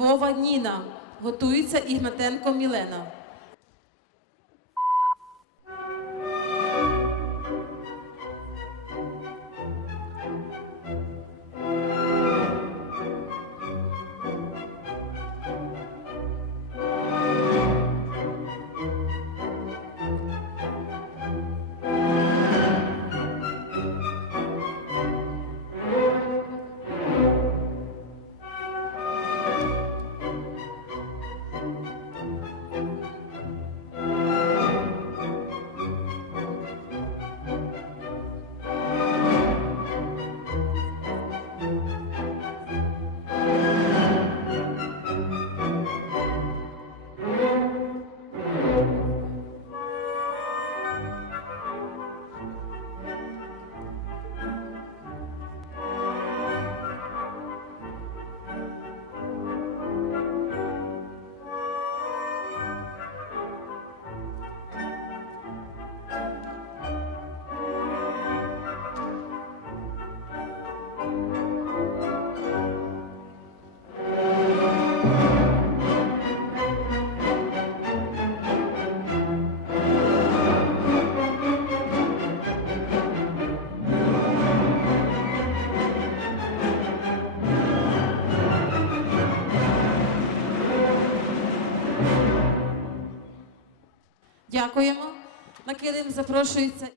Львова Ніна. Готується Ігнатенко Мілена. Дякуємо. На килим запрошується